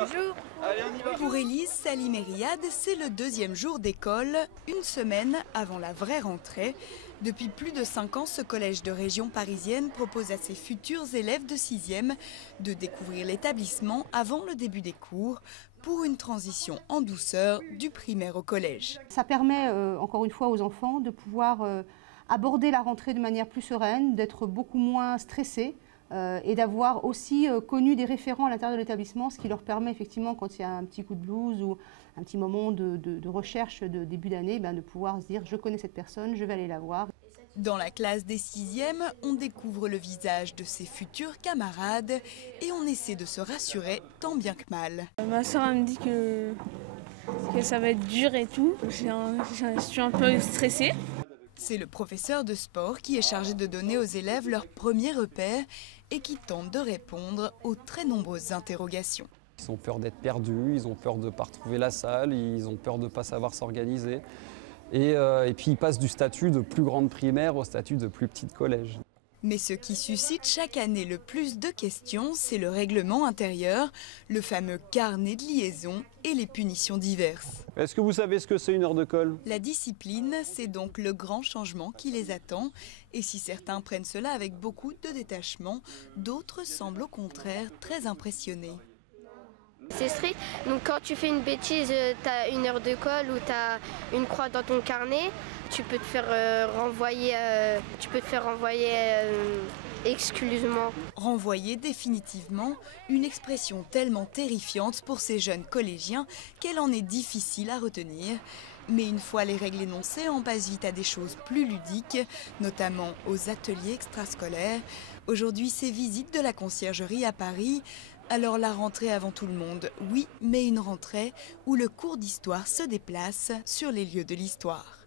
Bonjour. Allez, on y va. Pour Élise Salimériade, c'est le deuxième jour d'école, une semaine avant la vraie rentrée. Depuis plus de 5 ans, ce collège de région parisienne propose à ses futurs élèves de 6e de découvrir l'établissement avant le début des cours pour une transition en douceur du primaire au collège. Ça permet encore une fois aux enfants de pouvoir aborder la rentrée de manière plus sereine, d'être beaucoup moins stressés. Et d'avoir aussi connu des référents à l'intérieur de l'établissement, ce qui leur permet effectivement, quand il y a un petit coup de blues ou un petit moment de recherche de début d'année, de pouvoir se dire « je connais cette personne, je vais aller la voir ». Dans la classe des 6e, on découvre le visage de ses futurs camarades et on essaie de se rassurer tant bien que mal. Ma soeur me dit que ça va être dur et tout. Je suis un peu stressée. C'est le professeur de sport qui est chargé de donner aux élèves leurs premiers repères et qui tente de répondre aux très nombreuses interrogations. Ils ont peur d'être perdus, ils ont peur de ne pas retrouver la salle, ils ont peur de ne pas savoir s'organiser. Et puis ils passent du statut de plus grande primaire au statut de plus petite collège. Mais ce qui suscite chaque année le plus de questions, c'est le règlement intérieur, le fameux carnet de liaison et les punitions diverses. Est-ce que vous savez ce que c'est une heure de colle ? La discipline, c'est donc le grand changement qui les attend. Et si certains prennent cela avec beaucoup de détachement, d'autres semblent au contraire très impressionnés. C'est strict, donc quand tu fais une bêtise, tu as une heure de colle ou tu as une croix dans ton carnet, tu peux te faire renvoyer, exclusivement. Renvoyer définitivement, une expression tellement terrifiante pour ces jeunes collégiens qu'elle en est difficile à retenir. Mais une fois les règles énoncées, on passe vite à des choses plus ludiques, notamment aux ateliers extrascolaires. Aujourd'hui, c'est visite de la conciergerie à Paris. Alors la rentrée avant tout le monde, oui, mais une rentrée où le cours d'histoire se déplace sur les lieux de l'histoire.